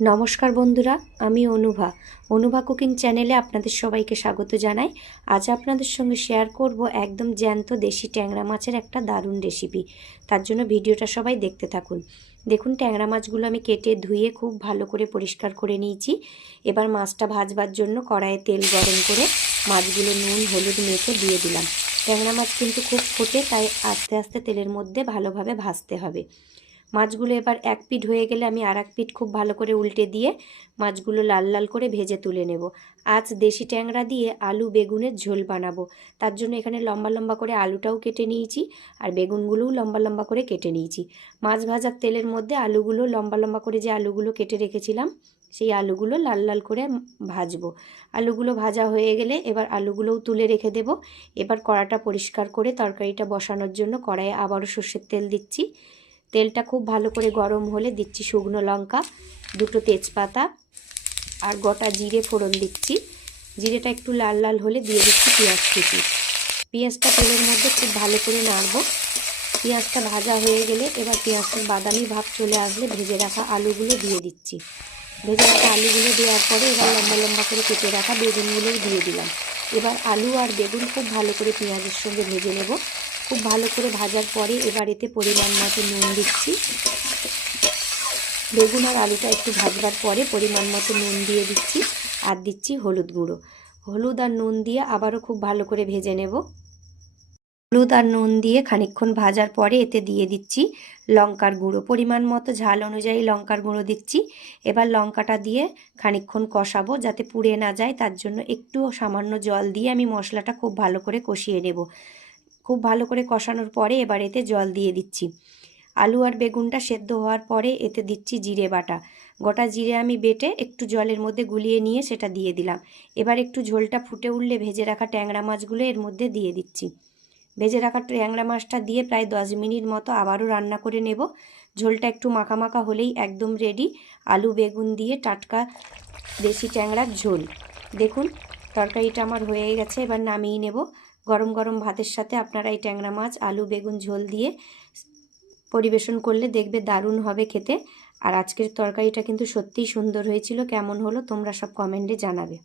নমস্কার বন্ধুরা, আমি অনুভা কুকিং চ্যানেলে আপনাদের সবাইকে স্বাগত জানাই। আজ আপনাদের সঙ্গে শেয়ার করব একদম জ্যান্ত দেশি ট্যাংরা মাছের একটা দারুণ রেসিপি। তার জন্য ভিডিওটা সবাই দেখতে থাকুন। দেখুন, ট্যাংরা মাছগুলো আমি কেটে ধুয়ে খুব ভালো করে পরিষ্কার করে নিয়েছি। এবার মাছটা ভাজবার জন্য কড়াইয়ে তেল গরম করে মাছগুলো নুন হলুদ মেখে দিয়ে দিলাম। ট্যাংরা মাছ কিন্তু খুব ফোটে, তাই আস্তে আস্তে তেলের মধ্যে ভালোভাবে ভাজতে হবে। মাছগুলো এবার এক পিঠ হয়ে গেলে আমি আর এক পিঠ খুব ভালো করে উল্টে দিয়ে মাছগুলো লাল লাল করে ভেজে তুলে নেব। আজ দেশি ট্যাংরা দিয়ে আলু বেগুনের ঝোল বানাবো। তার জন্য এখানে লম্বা লম্বা করে আলুটাও কেটে নিয়েছি আর বেগুনগুলোও লম্বা লম্বা করে কেটে নিয়েছি। মাছ ভাজার তেলের মধ্যে আলুগুলো লম্বা লম্বা করে যে আলুগুলো কেটে রেখেছিলাম সেই আলুগুলো লাল লাল করে ভাজবো। আলুগুলো ভাজা হয়ে গেলে এবার আলুগুলোও তুলে রেখে দেব। এবার কড়াটা পরিষ্কার করে তরকারিটা বসানোর জন্য কড়াইয়ে আবারও সর্ষের তেল দিচ্ছি। তেলটা খুব ভালো করে গরম হলে দিচ্ছি শুকনো লঙ্কা, দুটো তেজপাতা আর গোটা জিরে ফোড়ন দিচ্ছি। জিরেটা একটু লাল লাল হলে দিয়ে দিচ্ছি পেঁয়াজ কুচি। পেঁয়াজটা তেলের মধ্যে খুব ভালো করে নাড়ব। পেঁয়াজটা ভাজা হয়ে গেলে এবার পেঁয়াজটার বাদামি ভাব চলে আসলে ভেজে রাখা আলুগুলো দিয়ে দিচ্ছি। ভেজে রাখা আলুগুলো দেওয়ার পরে এবার লম্বা লম্বা করে কেটে রাখা বেগুনগুলোও দিয়ে দিলাম। এবার আলু আর বেগুন খুব ভালো করে পেঁয়াজের সঙ্গে ভেজে নেব। খুব ভালো করে ভাজার পরে এবার এতে পরিমাণ মতো নুন দিচ্ছি। বেগুন আর আলুটা একটু ভাজবার পরে পরিমাণ মতো নুন দিয়ে দিচ্ছি আর দিচ্ছি হলুদ গুঁড়ো। হলুদ আর নুন দিয়ে আবারও খুব ভালো করে ভেজে নেব। হলুদ আর নুন দিয়ে খানিকক্ষণ ভাজার পরে এতে দিয়ে দিচ্ছি লঙ্কার গুঁড়ো। পরিমাণ মতো ঝাল অনুযায়ী লঙ্কার গুঁড়ো দিচ্ছি। এবার লঙ্কাটা দিয়ে খানিকক্ষণ কষাবো যাতে পুড়ে না যায়, তার জন্য একটু সামান্য জল দিয়ে আমি মশলাটা খুব ভালো করে কষিয়ে নেব। খুব ভালো করে কষানোর পরে এবার এতে জল দিয়ে দিচ্ছি। আলু আর বেগুনটা সেদ্ধ হওয়ার পরে এতে দিচ্ছি জিরে বাটা। গোটা জিরে আমি বেটে একটু জলের মধ্যে গুলিয়ে নিয়ে সেটা দিয়ে দিলাম। এবার একটু ঝোলটা ফুটে উঠলে ভেজে রাখা ট্যাংরা মাছগুলো এর মধ্যে দিয়ে দিচ্ছি। ভেজে রাখা ট্যাংরা মাছটা দিয়ে প্রায় 10 মিনিট মতো আবারও রান্না করে নেব। ঝোলটা একটু মাখা মাখা হলেই একদম রেডি আলু বেগুন দিয়ে টাটকা দেশি ট্যাংরার ঝোল। দেখুন, তরকারিটা আমার হয়ে গেছে, এবার নামিয়ে নেব। গরম গরম ভাতের সাথে আপনারা এই ট্যাংরা মাছ আলু বেগুন ঝোল দিয়ে পরিবেশন করলে দেখবে দারুণ হবে খেতে। আর আজকের তরকারিটা কিন্তু সত্যিই সুন্দর হয়েছিল। কেমন হলো তোমরা সব কমেন্টে জানাবে।